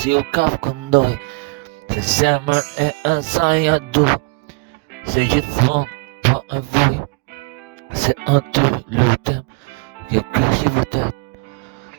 si u kaf këndoj, se zemër e asaj ja du, se gjithmonë po e vuj, se aty lutem, kjo kryq i vërtet.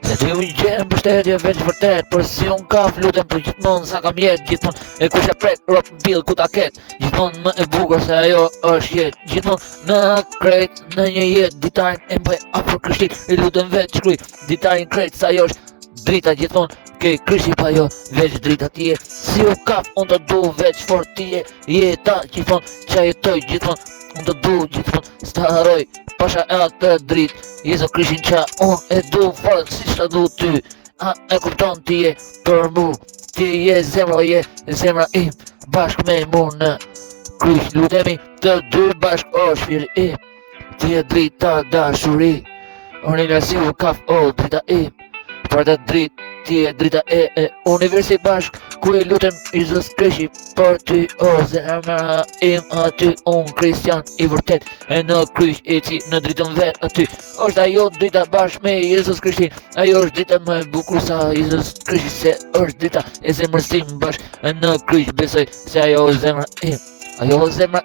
Se ty u gjenë mbështetje veç vërtet, për si unë kaf lutem për gjithmonë sa kam jetë, gjithmonë e kush e prek rop mbill ku ta ket, gjithmonë më e bukur se ajo është jetë, gjithmonë në krejt në një jetë, ditarin e mbaj afër kryshtit, e lutem veç shkruj, ditarin krejt sa ajo është drita gjithmonë, ke kryshti pa jo veç drita tije, si u kaf unë të du veç fort tije, jeta gjithmonë qa jetoj gjithmonë, unë të du gjithmonë s'ta haroj, pasha e atë dritë, Jezo Krishtin qa unë e du fort si shta du ty, a e kupton ti je për mu, ti je zemra, je zemra im, bashk me mu në kryq lutemi të dy bashk o shpirë im, ti je drita dashuri, unë nga si u kaf o drita im, për të dritë, ti je drita e universit bashk, ku e lutem Jezus Krishti për ty o zemra im, aty unë Kristian i vërtet, e në kryq e ti në dritën vet aty, është ajo drita bashk me Jezus Krishtin, ajo është drita më e bukur sa Jezus Krishti, se është drita e zemrës tim bashk, e në kryq besoj se ajo është zemra im. Ajo zemra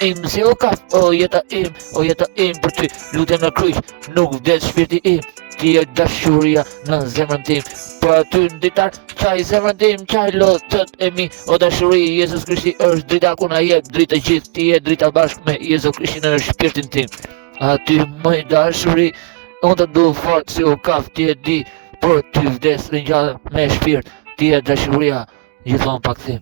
im, si o kaf, o jeta im për ty, lutem në kryq, nuk vdes shpirti im, ti e dashuria në zemrën tim, për aty në ditar, qaj zemrën tim, qaj lotët e mi, o dashuri, Jezus Krishti është drita ku na jep drita gjithë, ti e drita bashkë me Jezus Krishti në shpirtin tim, aty më dashuri, unë të du fort si u kaf, ti e di, për ty vdes rinjallë me shpirt, ti e dashuria, gjithmonë pak tim.